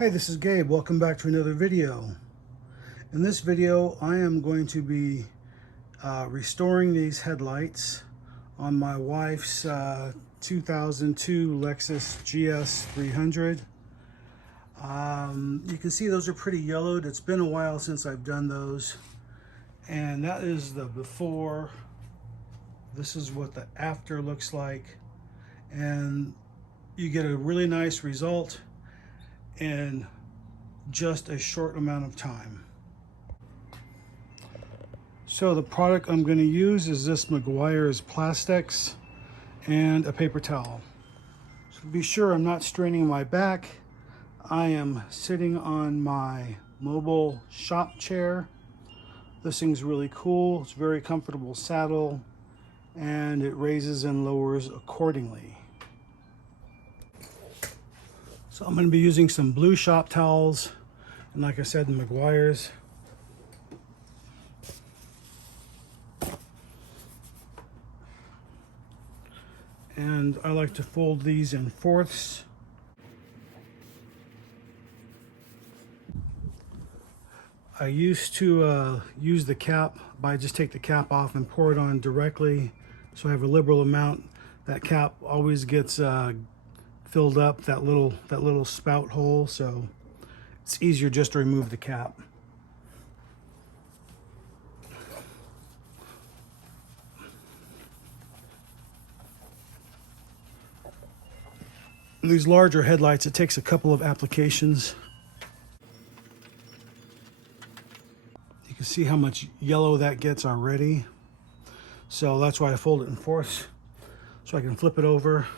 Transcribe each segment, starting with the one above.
Hey, this is Gabe. Welcome back to another video. In this video, I am going to be restoring these headlights on my wife's 2002 Lexus GS 300. You can see those are pretty yellowed. It's been a while since I've done those. And that is the before. This is what the after looks like. And you get a really nice result in just a short amount of time. So the product I'm going to use is this Meguiar's plastics and a paper towel. So be sure I'm not straining my back. I am sitting on my mobile shop chair. This thing's really cool. It's a very comfortable saddle and it raises and lowers accordingly. So I'm going to be using some blue shop towels, and like I said, the Meguiar's. And I like to fold these in fourths. I used to use the cap, but I just take the cap off and pour it on directly, so I have a liberal amount. That cap always gets filled up, that little spout hole, so it's easier just to remove the cap. These larger headlights, it takes a couple of applications. You can see how much yellow that gets already. So that's why I fold it in fourths, so I can flip it over.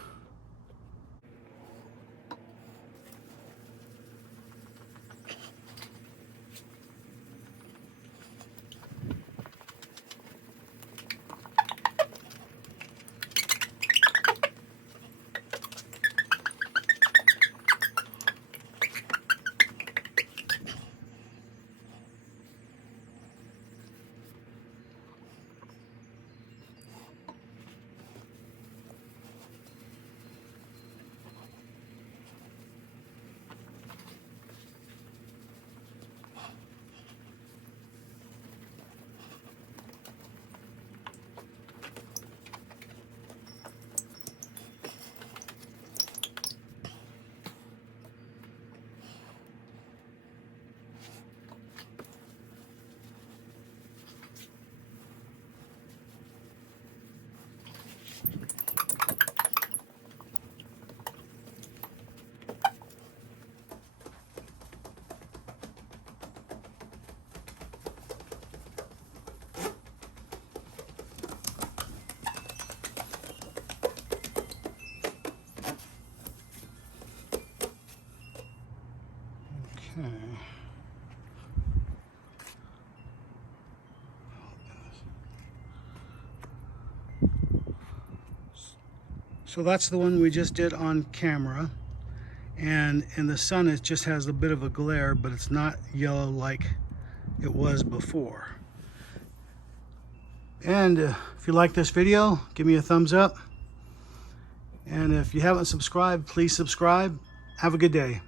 Okay. So that's the one we just did on camera, and in the sun it just has a bit of a glare, but it's not yellow like it was before. And if you like this video, give me a thumbs up, and if you haven't subscribed, please subscribe. Have a good day.